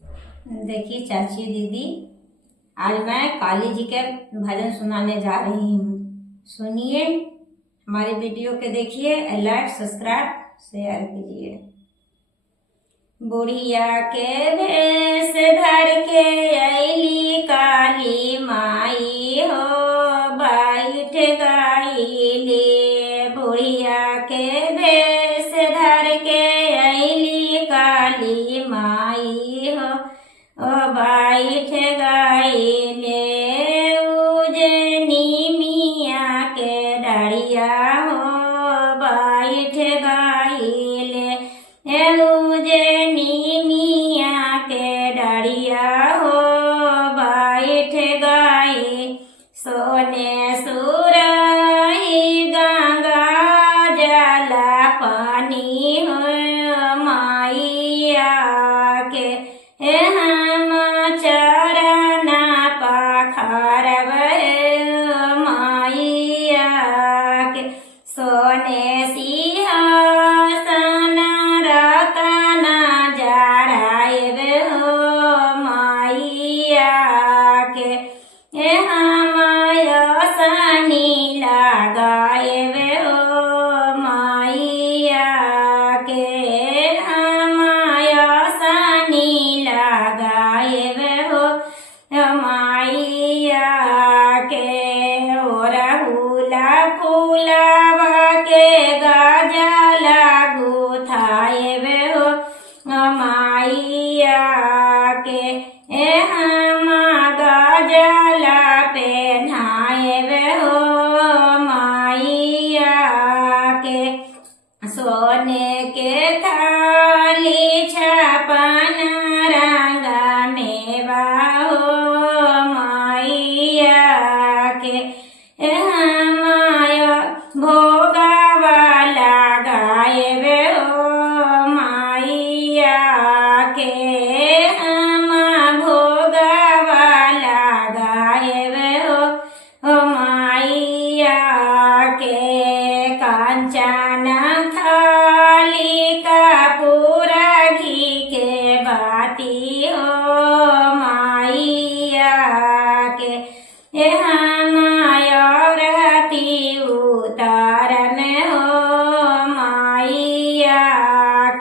देखिए चाची दीदी, आज मैं काली जी के भजन सुनाने जा रही हूँ। सुनिए, हमारी वीडियो के देखिए, लाइक सब्सक्राइब शेयर कीजिए। बुढ़िया के भेष धर के अली काली माई हो, बैठ गईली। बुढ़िया के भेष धर के अली काली माई हो, बैठ गईले। उजनी मिया के डरिया हो, बैठ गईले। उजनी मिया के डरिया हो, बैठ गई। सोने सुरही गंगा जल पानी हो, माइया के हम चरण पखारब माइया के। सोने सिंहासन रतन जरायब हो, माइया के हम आसनी लगायब हो, माइया के हम आसनी लगायब हो, माइया के। ओरहुला फूलवा के गजल गुथायब हो, माइया के हम गजल पहनायब हो, माइया के। सोने के थाली छपन रंग मेवा हो, माइया के हम भोगवा लगायब हो, माइया के हम भोगवा लगायब हो, माइया के। कंचन थाली कपूर घी के बाती हो, माइया के हम आरती उतारन हो, माइया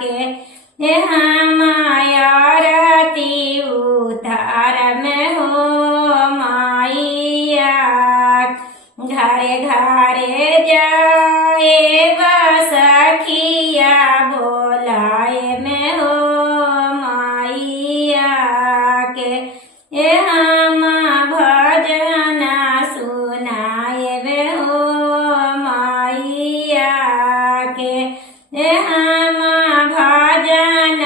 के हम आरती उतारन हो, माइया। घरे घरे जाए सखिया बोलाए में हो, माइया के हम भजन सुनाएब हो, माइया के हम भजन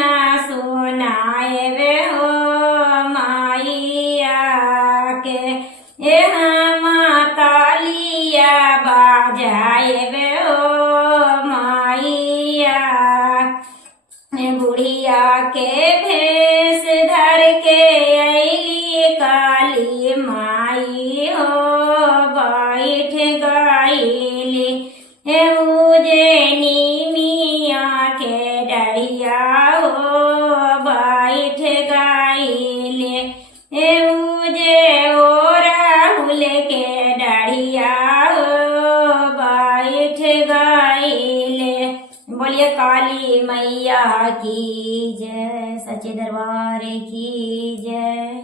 सुनाएब हो, माइया के हम तालिया बजाएब हो, माइया। बुढ़िया के भेष धर के अली काली माई हो, बैठ गईली। उजनी मिया के डरिया हो, बैठ गईले। उजे ओरहुल के डरिया हो, बैठ गईले। बोलिए काली मैया की जय, सच्चे दरबार की जय।